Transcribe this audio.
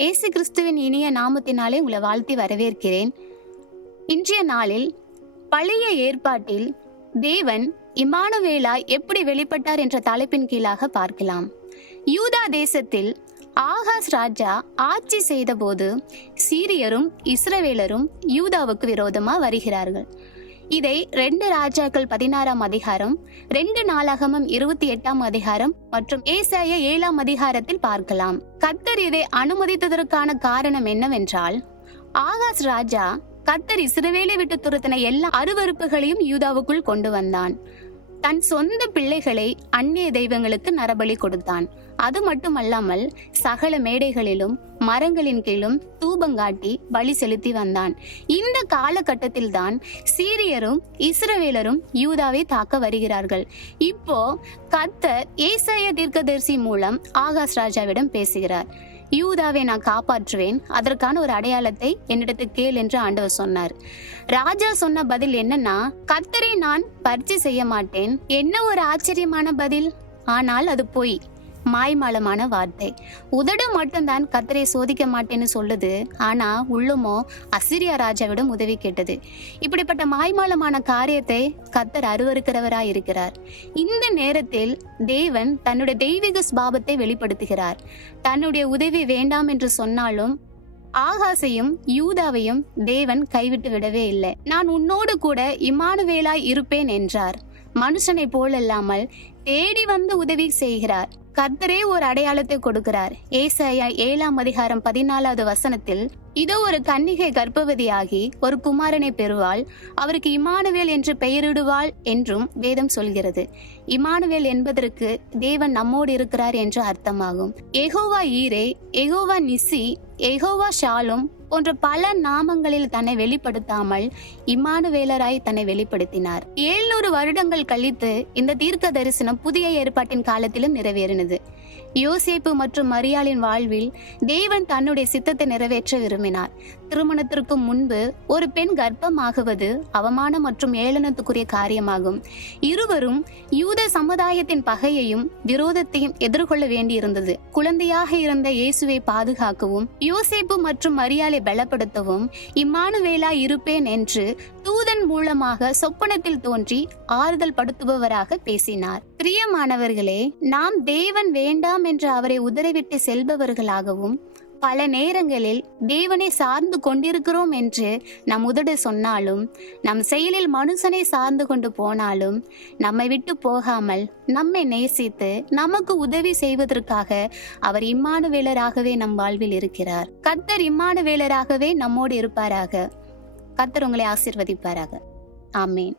இயேசு கிறிஸ்துவின் இனிய நாமத்தினாலே உங்களை வாழ்த்தி வரவேற்கிறேன். இன்றைய நாளில் பழைய ஏற்பாட்டில் தேவன் இம்மானுவேலாய் எப்படி வெளிப்பட்டார் என்ற தலைப்பின் கீழாக பார்க்கலாம். யூதா தேசத்தில் ஆகாஸ் ராஜா ஆட்சி செய்த போது சீரியரும் இஸ்ரவேலரும் யூதாவுக்கு விரோதமா வருகிறார்கள். இதை 2 ராஜாக்கள் 16ஆம் அதிகாரம், 2 நாளாகமம் 28ஆம் அதிகாரம் மற்றும் ஏசாயா 7ஆம் அதிகாரத்தில் பார்க்கலாம். கர்த்தர் இதை அனுமதித்ததற்கான காரணம் என்னவென்றால், ஆகாஸ் ராஜா கர்த்தர் இஸ்ரவேலை விட்டு துரத்தின எல்லா அருவருப்புகளையும் யூதாவுக்குள் கொண்டு வந்தான். தன் சொந்த பிள்ளைகளை அந்நிய தெய்வங்களுக்கு நரபலி கொடுத்தான். அது மட்டுமல்லாமல் சகல மேடைகளிலும் மரங்களின் கீழும் தூபங்காட்டி பலி செலுத்தி வந்தான். இந்த காலகட்டத்தில் தான் சீரியரும் இஸ்ரவேலரும் யூதாவை தாக்க வருகிறார்கள். இப்போ கர்த்தர் ஏசாயா தீர்க்கதரிசி மூலம் ஆகாஸ் ராஜாவிடம் பேசுகிறார். யூதாவை நான் காப்பாற்றுவேன், அதற்கான ஒரு அடையாளத்தை என்னிடத்து கேள் என்று ஆண்டவர் சொன்னார். ராஜா சொன்ன பதில் என்னன்னா, கர்த்தரை நான் பரிச்சை செய்ய மாட்டேன். என்ன ஒரு ஆச்சரியமான பதில்! ஆனால் அது பொய், மாய்மாலமான வார்த்தை. உதடு மட்டும்தான் கர்த்தரை சோதிக்க மாட்டேன்னு சொல்லுது, ஆனா உள்ளுமோ அசிரியா ராஜாவிடம் உதவி கேட்டது. இப்படிப்பட்ட மாய்மாலமான காரியத்தை கர்த்தர் அருவருக்கிறவராய் இருக்கிறார். இந்த நேரத்தில் தேவன் தன்னுடைய தெய்வீக சுபாவத்தை வெளிப்படுத்துகிறார். தன்னுடைய உதவி வேண்டாம் என்று சொன்னாலும் ஆகாசையும் யூதாவையும் தேவன் கைவிட்டு விடவே இல்லை. நான் உன்னோடு கூட இம்மானுவேலாய் இருப்பேன் என்றார். மனுஷனை போலல்லாமல் தேடி வந்து உதவி செய்கிறார். கர்த்தரே ஒரு அடையாளத்தை கொடுக்கிறார். ஏசாயா 7ஆம் அதிகாரம் 14வது வசனத்தில், இதோ ஒரு கன்னிகை கர்ப்பவதியாகி ஒரு குமாரனை பெறுவாள், அவருக்கு இம்மானுவேல் என்று பெயரிடுவாள் என்றும் வேதம் சொல்கிறது. இம்மானுவேல் என்பதற்கு தேவன் நம்மோடு இருக்கிறார் என்று அர்த்தமாகும். யெகோவா ஈரே, யெகோவா நிசி, யெகோவா ஷாலும் போன்ற பல நாமங்களில் தன்னை வெளிப்படுத்தாமல் இம்மானுவேலராய் தன்னை வெளிப்படுத்தினார். 700 வருடங்கள் கழித்து இந்த தீர்க்க தரிசனம் புதிய ஏற்பாட்டின் காலத்திலும் நிறைவேறினது. யோசேப்பு மற்றும் மரியாளின் வாழ்வில் தேவன் தன்னுடைய சித்தத்தை நிறைவேற்ற விரும்பினார். திருமணத்திற்கு முன்பு ஒரு பெண் கர்ப்பமாகுவது அவமானம் மற்றும் ஏளனத்துக்குரிய காரியமாகும். இருவரும் யூத சமுதாயத்தின் பகையையும் விரோதத்தையும் எதிர்கொள்ள வேண்டியிருந்தது. குழந்தையாக இருந்த இயேசுவை பாதுகாக்கவும் யோசேப்பு மற்றும் மரியாளை பலப்படுத்தவும் இம்மானுவேலா இருப்பேன் என்று தூதன் மூலமாக சொப்பனத்தில் தோன்றி ஆறுதல் படுத்துபவராக பேசினார். பிரியமானவர்களே, நாம் தேவன் வேண்டாம் என்று அவரை உதறிவிட்டு செல்பவர்களாகவும் பல நேரங்களில் தேவனை சார்ந்து கொண்டிருக்கிறோம் என்று நம் உதடு சொன்னாலும், நம் செயலில் மனுஷனை சார்ந்து கொண்டு போனாலும், நம்மை விட்டு போகாமல் நம்மை நேசித்து நமக்கு உதவி செய்வதற்காக அவர் இம்மானுவேலராகவே நம் வாழ்வில் இருக்கிறார். கர்த்தர் இம்மானுவேலராகவே நம்மோடு இருப்பாராக. கர்த்தர் உங்களை ஆசீர்வதிப்பாராக. ஆமேன்.